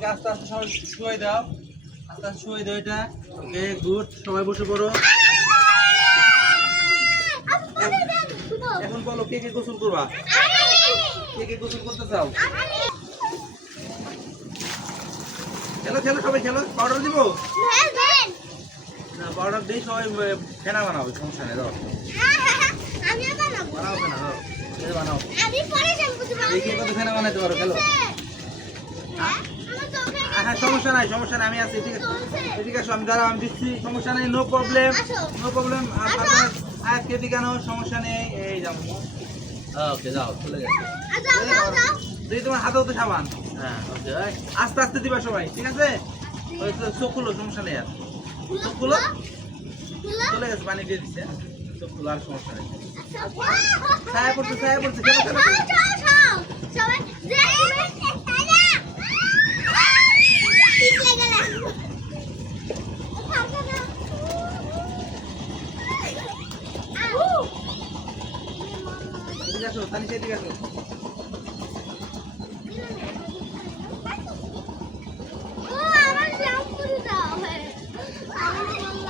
ওকে আস্তে আস্তে সবাই শুয়ে দাও। আস্তে আস্তে শুয়ে দাও এটা। ওকে গুড সবাই বসে পড়ো। এখন বলো কে কে গোসল করবা? কে কে গোসল করতে চাও? খেলো খেলো সবাই খেলো। পাউডার দিব? না পাউডার দিয়ে সবাই ফেনা বানাও সমস্যা নেই দাও। বানাও ফেনা দাও। বানাও। এই কে কত ফেনা বানাইতে পারো খেলো। হ্যাঁ সমস্যা নাই সমস্যা নাই আমি আছি ঠিক আছে। ঠিক আছে আমি দাঁড়াও আমি দিচ্ছি সমস্যা নেই নো প্রবলেম নো প্রবলেম আজকে দিকে কেন সমস্যা নেই এই যাব ওকে যাও চলে গেছে। তুই তোমার হাতেও তো সাবান। হ্যাঁ ওকে আস্তে আস্তে দিবা সবাই ঠিক আছে? ওই তো চোখ খুলো সমস্যা নেই আর। চোখ খুলো। চলে গেছে পানি দিয়ে দিচ্ছে চোখ খুলো আর সমস্যা নেই। ছায়া পড়ছে ছায়া পড়ছে খেলো এদিকে আসো তানিশা এদিকে আসো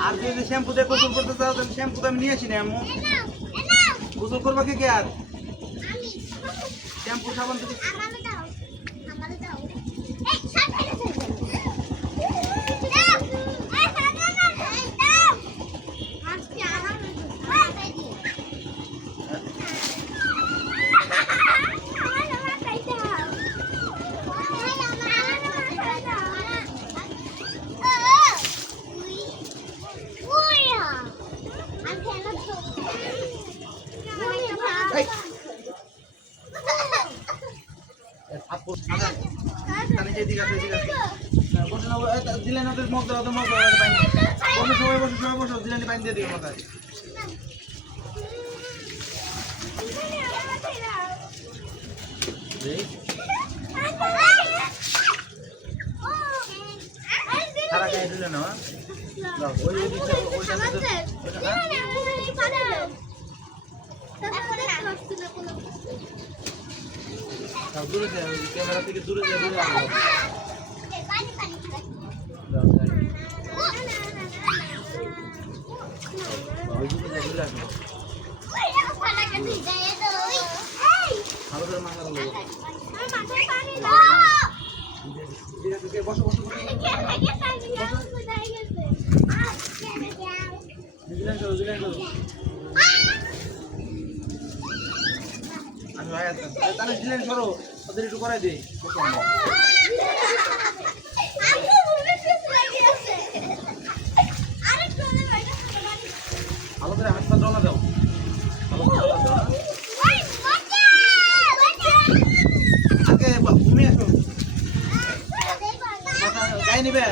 আর যদি শ্যাম্পু দিয়ে গোসল করতে চাও তাহলে শ্যাম্পু তো আমি নিয়ে আসি না আম্মু। গোসল করবা কে কে আর? শ্যাম্পু সাবান থেকে এই। আপু তানিশা এদিকে আসো এদিকে আসো হ্যাঁ, বসে না এই তা- দিলেন ওদের মুখ দাও ওদের মুখ দাও। বসো সবাই বসো সবাই বসো দিলেন পানি দিয়ে? ওই ওই ওইটা দূরে ক্যামেরা থেকে দূরে যাও দূরে আনো তাহলে নিউজিল্যান্ড সরো ওদের একটু করাই দিই। ভালো করে হাত পা জমা দাও ভালো করে জমা দাও? আগে ঘুমিয়ে আসো গায়ে নিবে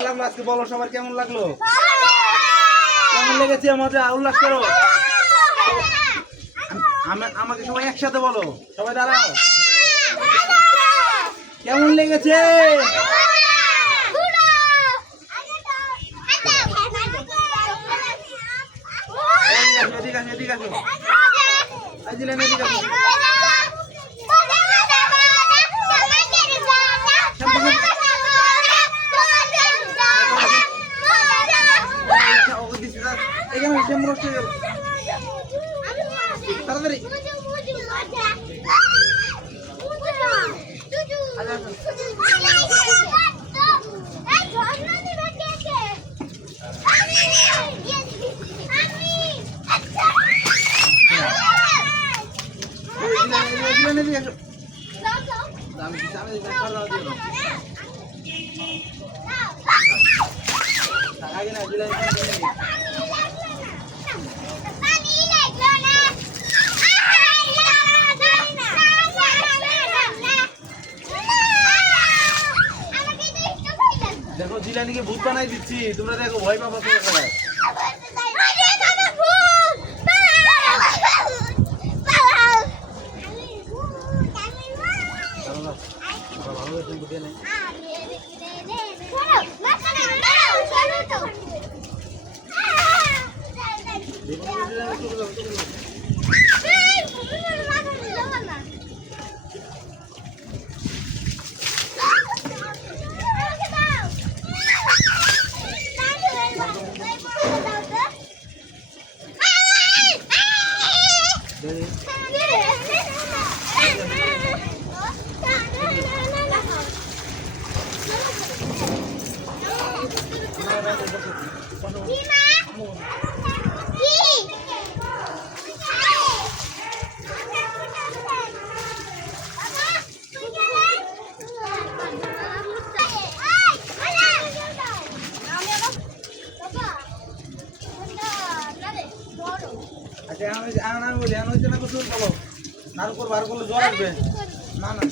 লাগল আজকে বলো সবার কেমন লাগল? কেমন লেগেছে মজা উল্লাস করো? আমাকে সবাই একসাথে বলো। সবাই দাঁড়াও। কেমন লেগেছে এদিকে আসো, এদিকে আসো, এদিকে আসো। এই দিলেন, এদিকে আসো। ও, দিছি, দাঁড়া। এখানে শ্যাম্পু নষ্ট হয়ে গেল। তাড়াতাড়ি। এই দিলেন, বিরিয়ানিকে ভূত বানাই দিচ্ছি তোমরা দেখো ভয় পাবা তো সবাই যাও। Dima. এখন আমি বলি এখন হচ্ছে না কুসুম বলো তার উপর বার করলে জ্বর আসবে? না না।